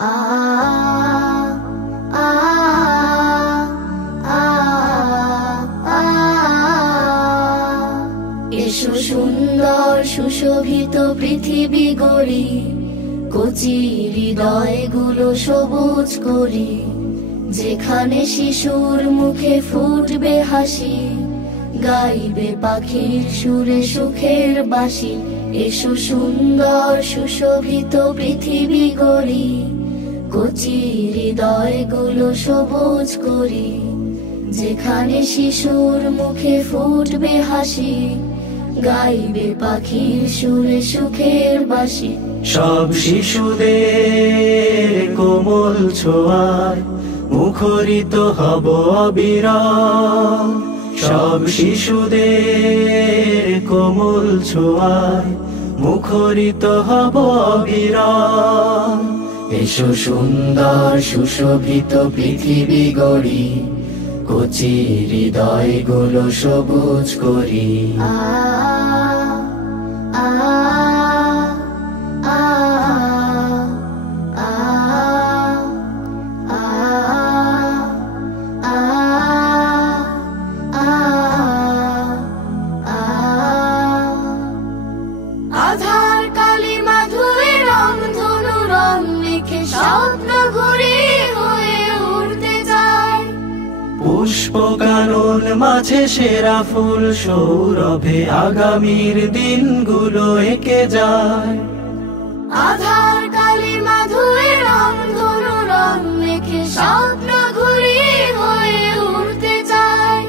আ আ আ আ এসো সুন্দর সুশোভিত পৃথিবী গড়ি, কচি হৃদয়গুলো সবুজ করি। যেখানে শিশুর মুখে ফুটবে হাসি, গাইবে পাখির সুরে সুখের বাঁশি। এসো সুন্দর সুশোভিত পৃথিবী গড়ি, কচি হৃদয়গুলো সবুজ করি। যেখানে শিশুর মুখে ফুটবে হাসি, গাইবে পাখির সুরে সুখের বাঁশি। সব শিশুদের কোমল ছোঁয়ায় মুখরিত হব অবিরাম। সব শিশুদের কোমল ছোঁয়ায় মুখরিত হব অবিরাম। এসো সুন্দর সুশোভিত পৃথিবী গড়ি, কচি হৃদয়গুলো সবুজ করি। আ আ আ আ আ আধার কালিমা ধুয়ে রংধনু রং মেখে স্বপ্ন ঘুরে হয়ে উড়তে যায়। পুষ্প কানন মাঝে সেরা ফুল সৌরভে আগামীর দিনগুলো এঁকে যায়। আধার কালিমা ধুয়ে রংধনু রং মেখে স্বপ্ন ঘুরে হয়ে উড়তে যায়।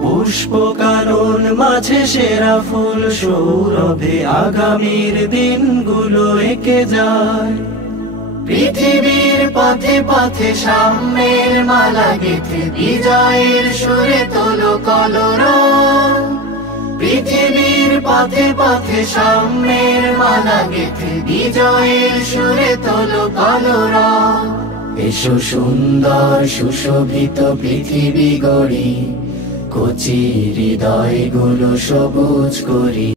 পুষ্প কানন মাঝে সেরা ফুল সৌরভে আগামীর দিনগুলো এঁকে যায়। পৃথিবীর পথে পথে সাম্যের মালা গেঁথে বিজয়ের সুরে তোলো কলরব। পৃথিবীর পথে পথে সাম্যের মালা গেঁথে বিজয়ের সুরে তোলো কলরব। এসো সুন্দর সুশোভিত পৃথিবী গড়ি, কচি হৃদয়গুলো সবুজ করি।